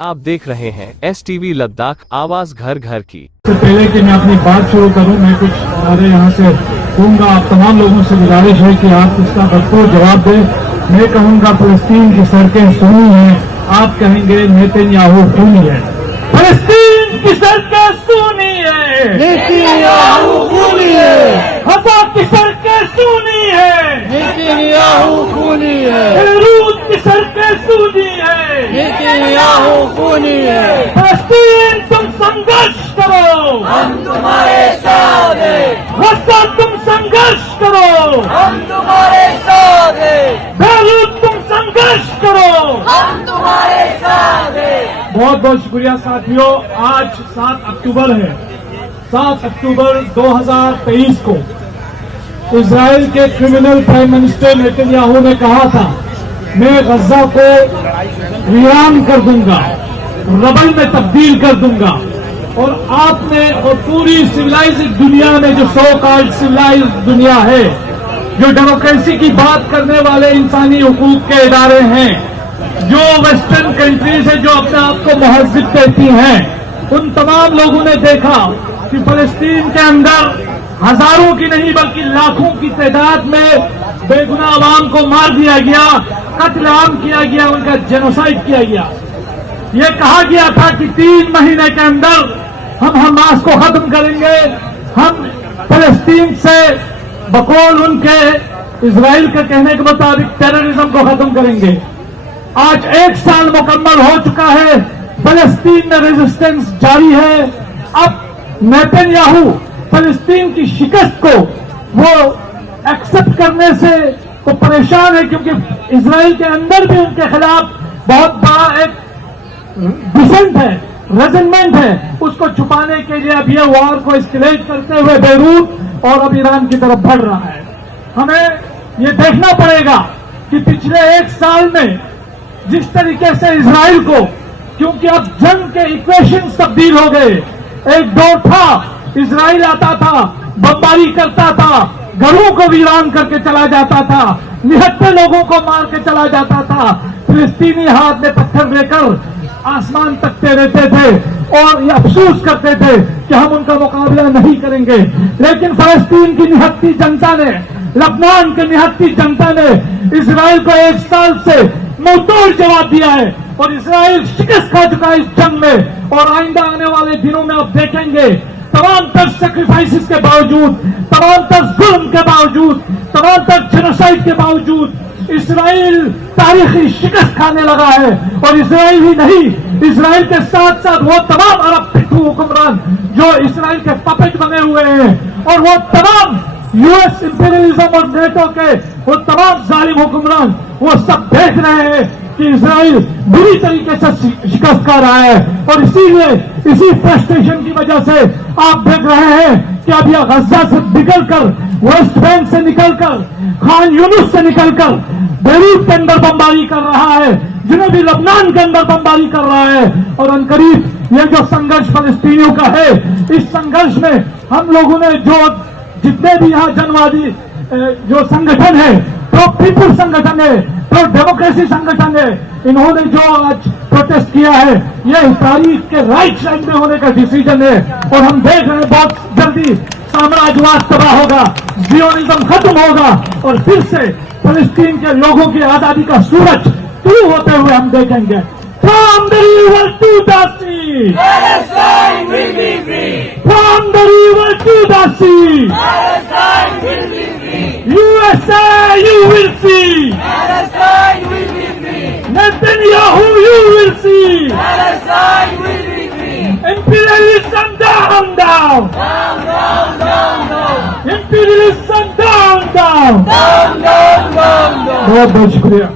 आप देख रहे हैं STV लद्दाख आवाज घर घर की। इससे पहले कि मैं अपनी बात शुरू करूं, मैं कुछ हमारे यहाँ से कहूँगा। आप तमाम लोगों से गुजारिश है कि आप इसका भरपूर जवाब दें। मैं कहूँगा फलस्तीन की सड़कें सूनी हैं, आप कहेंगे नेतन्याहू खूनी है। फलस्तीन की सड़कें सूनी है, नेतन्याहू खूनी है। गजा की सड़कें सूनी है, नेतन्याहू खूनी है। बेरूत की सड़कें सूनी है, नेतन्याहू खूनी है। फलस्तीन तुम संघर्ष करो, हम तुम्हारे साथ हैं। गजा तुम संघर्ष करो, हम तुम्हारे साथ हैं। बेरूत तुम संघर्ष करो। हम तुम्हारे साथ हैं। बहुत बहुत शुक्रिया साथियों। आज 7 अक्टूबर है। 7 अक्टूबर 2023 को इजराइल के क्रिमिनल प्राइम मिनिस्टर नेतन्याहू ने कहा था, मैं गजा को वीरान कर दूंगा, रबल में तब्दील कर दूंगा। और आपने और पूरी सिविलाइज्ड दुनिया में, जो सो कॉल्ड सिविलाइज्ड दुनिया है, जो डेमोक्रेसी की बात करने वाले इंसानी हुकूक के इदारे हैं, जो वेस्टर्न कंट्रीज है, जो अपने आप को महज़िब कहती हैं, उन तमाम लोगों ने देखा कि फलस्तीन के अंदर हजारों की नहीं बल्कि लाखों की तादाद में बेगुनाह आवाम को मार दिया गया, कत्लेआम किया गया, उनका जेनोसाइड किया गया। ये कहा गया था कि 3 महीने के अंदर हम हमास को खत्म करेंगे, हम फलस्तीन से बकौल उनके इजराइल के कहने के मुताबिक टेररिज्म को खत्म करेंगे। आज 1 साल मुकम्मल हो चुका है, फलस्तीन में रेजिस्टेंस जारी है। अब नेतन्याहू फलस्तीन की शिकस्त को वो एक्सेप्ट करने से वो परेशान है, क्योंकि इजराइल के अंदर भी उनके खिलाफ बहुत बड़ा एक डिसेंट है, रेजिमेंट है। उसको छुपाने के लिए अब ये वार को एस्केलेट करते हुए बेरूत और अब ईरान की तरफ बढ़ रहा है। हमें ये देखना पड़ेगा कि पिछले 1 साल में जिस तरीके से इजराइल को, क्योंकि अब जंग के इक्वेशन तब्दील हो गए। एक दौर था, इजराइल आता था, बमबारी करता था, घरों को वीरान करके चला जाता था, निहत्थे लोगों को मार के चला जाता था। फिलिस्तीनी हाथ में पत्थर लेकर आसमान तकते रहते थे और ये अफसोस करते थे कि हम उनका मुकाबला नहीं करेंगे। लेकिन फलस्तीन की निहत्ती जनता ने, लबनान की निहत्ती जनता ने इजराइल को 1 साल से मुंहतोड़ जवाब दिया है और इजराइल शिकस्त खा चुका है इस जंग में। और आइंदा आने वाले दिनों में आप देखेंगे, तमाम तर सेक्रीफाइसेस के बावजूद, तमाम तर जुल्म के बावजूद, तमाम तर जेनोसाइड के बावजूद इजराइल तारीखी शिकस्त खाने लगा है। और इजराइल ही नहीं, इजराइल के साथ साथ वो तमाम अरब पिट्ठू हुक्मरान जो इजराइल के पपेट बने हुए हैं, और वो तमाम यूएस इंपीरियलिज्म और नेटो के वो तमाम जालिम हुक्मरान, वो सब देख रहे हैं कि इजराइल बुरी तरीके से शिकस्त खा रहा है। और इसीलिए इसी फ्रस्ट्रेशन की वजह से आप देख रहे हैं कि अब यह गजा से निकलकर, वेस्ट बैंक से निकलकर, खान यूनुस से निकलकर बेरूत के अंदर बमबारी कर रहा है, जनूबी लबनान के अंदर बमबारी कर रहा है। और अनकरीब ये जो संघर्ष फलस्तीनियों का है, इस संघर्ष में हम लोगों ने जो जितने भी यहाँ जनवादी जो संगठन है, प्रो पीपुल संगठन है, प्रो डेमोक्रेसी संगठन है, इन्होंने जो आज प्रोटेस्ट किया है, यह तारीख के राइट साइड में होने का डिसीजन है। और हम देख रहे हैं बहुत जल्दी साम्राज्यवाद तबाह होगा, जियोनिज्म खत्म होगा और फिर से फलस्तीन के लोगों की आजादी का सूरज शुरू होते हुए हम देखेंगे। From the river to the sea, Palestine will be free. from the river to the sea, Palestine will be free. USA, you will see. Palestine will be free. Netanyahu, you will see. Palestine will be free. Imperialism down, down. Down, down, down, down. Imperialism down, down. Down, down, down, down. बहुत बहुत शुक्रिया।